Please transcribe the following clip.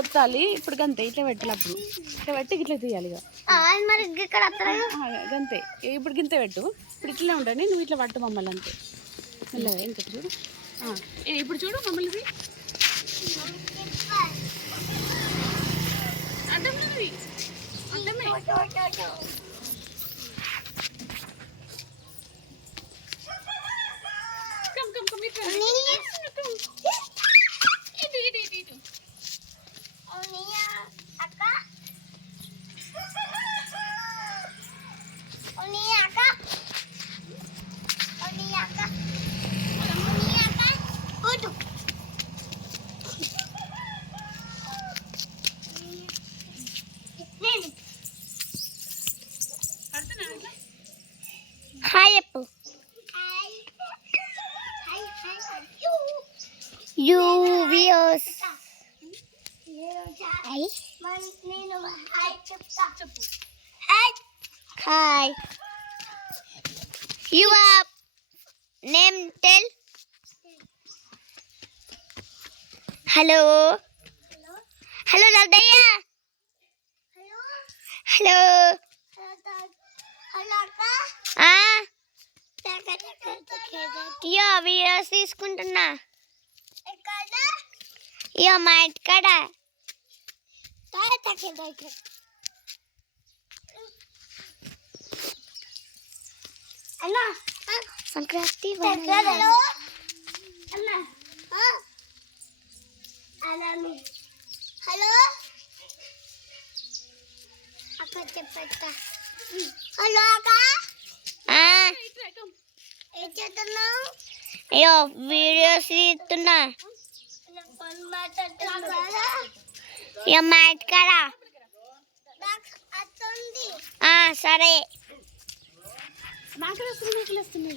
ఒత్తాలి. ఇప్పుడు గంతే ఇట్లా పెట్టాలి. అప్పుడు ఇట్లా పెట్టి ఇట్లా తీయాలి. గంతే ఇప్పుడు గింతే పెట్టు. ఇప్పుడు ఇట్లనే ఉండండి. నువ్వు ఇట్లా పట్టు మమ్మల్ని అంతే. మెల్లగా ఇంకా చూడు. ఇప్పుడు చూడు మమ్మల్ని అర్థమైంది. హాయ్ చెప్పు. యూవియస్ hi. Your name tell. Hello hello Dadayya. Hello ఇయో వీడియోస్ తీసుకుంటున్నా. ఇయో మా ఇంటికాడ సంక్రాంతి. హలో అక్క చెప్పేస్తా. హలో అక్క. ఏం చేస్తున్నావు? అయ్యో వీడియోస్ తీస్తున్నా. ఇక మా ఇంటికాడ. సరే. నాకు వస్తున్నాయి.